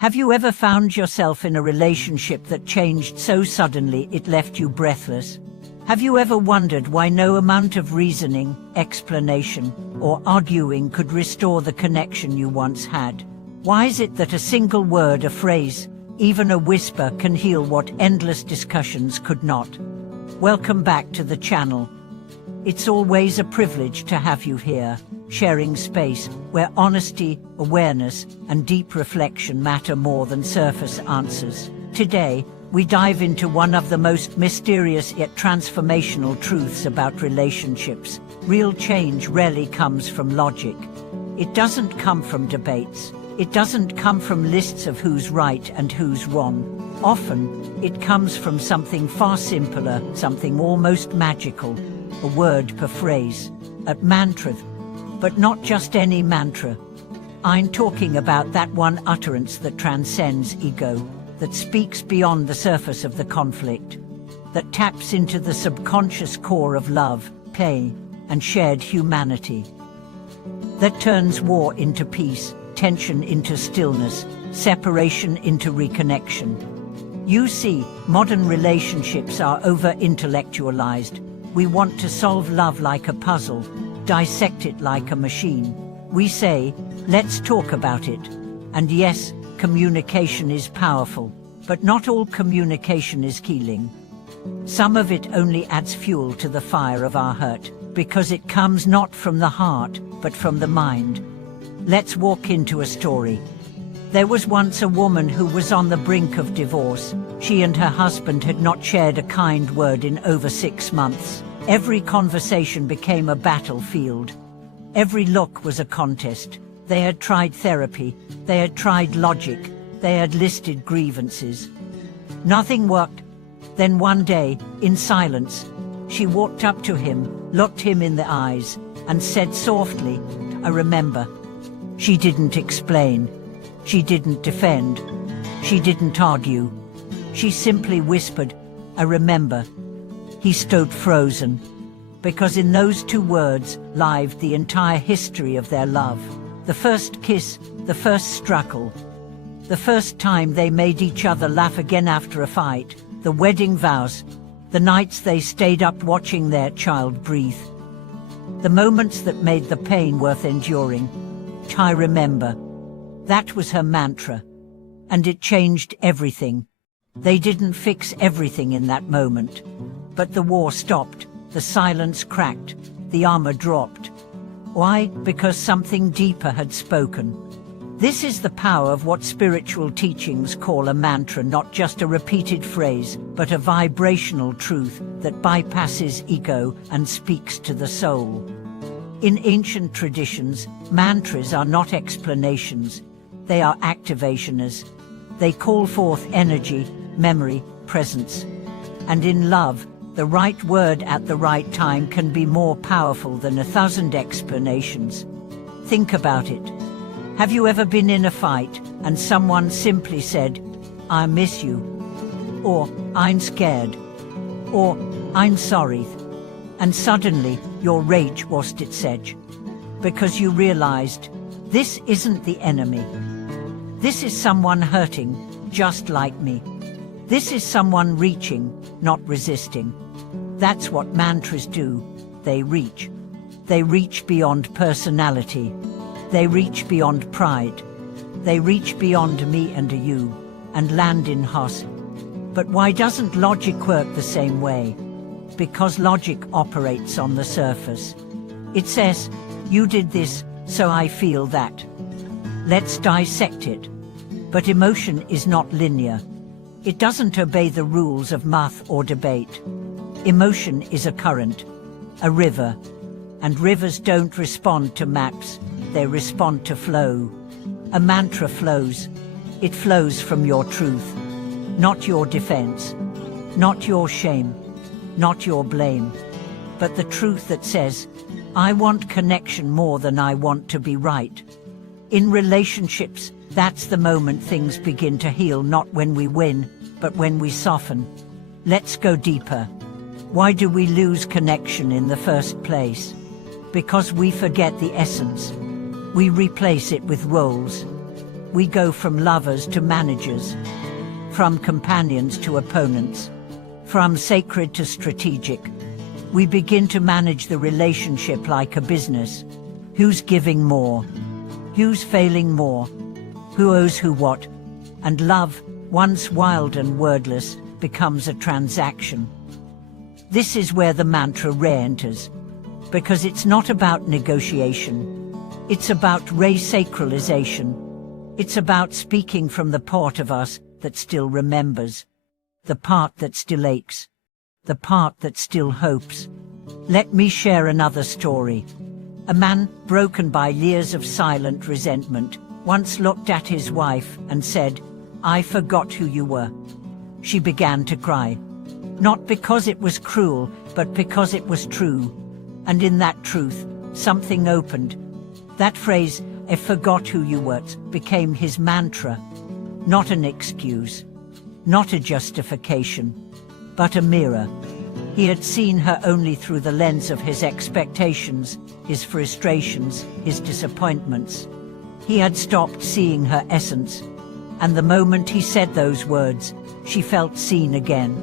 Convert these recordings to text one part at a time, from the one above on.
Have you ever found yourself in a relationship that changed so suddenly it left you breathless? Have you ever wondered why no amount of reasoning, explanation, or arguing could restore the connection you once had? Why is it that a single word, a phrase, even a whisper can heal what endless discussions could not? Welcome back to the channel. It's always a privilege to have you here, sharing space where honesty, awareness, and deep reflection matter more than surface answers. Today, we dive into one of the most mysterious yet transformational truths about relationships. Real change rarely comes from logic. It doesn't come from debates. It doesn't come from lists of who's right and who's wrong. Often, it comes from something far simpler, something almost magical. A word per phrase, a mantra, but not just any mantra. I'm talking about that one utterance that transcends ego, that speaks beyond the surface of the conflict, that taps into the subconscious core of love, play, and shared humanity, that turns war into peace, tension into stillness, separation into reconnection. You see, modern relationships are over-intellectualized. We want to solve love like a puzzle, dissect it like a machine. We say, let's talk about it. And yes, communication is powerful, but not all communication is healing. Some of it only adds fuel to the fire of our hurt, because it comes not from the heart, but from the mind. Let's walk into a story. There was once a woman who was on the brink of divorce. She and her husband had not shared a kind word in over 6 months. Every conversation became a battlefield. Every look was a contest. They had tried therapy. They had tried logic. They had listed grievances. Nothing worked. Then one day, in silence, she walked up to him, looked him in the eyes, and said softly, "I remember." She didn't explain. She didn't defend. She didn't argue. She simply whispered, "I remember." He stood frozen, because in those 2 words lived the entire history of their love. The first kiss, the first struggle, the first time they made each other laugh again after a fight, the wedding vows, the nights they stayed up watching their child breathe, the moments that made the pain worth enduring. I remember. That was her mantra, and it changed everything. They didn't fix everything in that moment, but the war stopped, the silence cracked, the armor dropped. Why? Because something deeper had spoken. This is the power of what spiritual teachings call a mantra, not just a repeated phrase, but a vibrational truth that bypasses ego and speaks to the soul. In ancient traditions, mantras are not explanations. They are activationers. They call forth energy, memory, presence. And in love, the right word at the right time can be more powerful than 1,000 explanations. Think about it. Have you ever been in a fight and someone simply said, "I miss you," or "I'm scared," or "I'm sorry," and suddenly your rage lost its edge, because you realized, this isn't the enemy. This is someone hurting, just like me. This is someone reaching, not resisting. That's what mantras do. They reach. They reach beyond personality. They reach beyond pride. They reach beyond me and you, and land in us. But why doesn't logic work the same way? Because logic operates on the surface. It says, "You did this, so I feel that. Let's dissect it." But emotion is not linear. It doesn't obey the rules of math or debate. Emotion is a current, a river, and rivers don't respond to maps, they respond to flow. A mantra flows. It flows from your truth, not your defense, not your shame, not your blame, but the truth that says, "I want connection more than I want to be right." In relationships, that's the moment things begin to heal, not when we win, but when we soften. Let's go deeper. Why do we lose connection in the first place? Because we forget the essence. We replace it with roles. We go from lovers to managers, from companions to opponents, from sacred to strategic. We begin to manage the relationship like a business. Who's giving more? Who's failing more? Who owes who what? And love, once wild and wordless, becomes a transaction. This is where the mantra re-enters, because it's not about negotiation. It's about re-sacralization. It's about speaking from the part of us that still remembers, the part that still aches, the part that still hopes. Let me share another story. A man, broken by years of silent resentment, once looked at his wife and said, "I forgot who you were." She began to cry, not because it was cruel, but because it was true. And in that truth, something opened. That phrase, "I forgot who you were," became his mantra. Not an excuse, not a justification, but a mirror. He had seen her only through the lens of his expectations, his frustrations, his disappointments. He had stopped seeing her essence, and the moment he said those words, she felt seen again.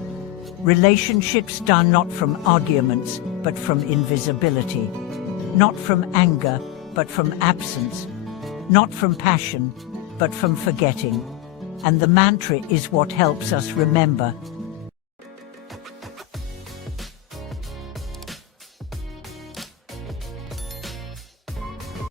Relationships done not from arguments, but from invisibility. Not from anger, but from absence. Not from passion, but from forgetting. And the mantra is what helps us remember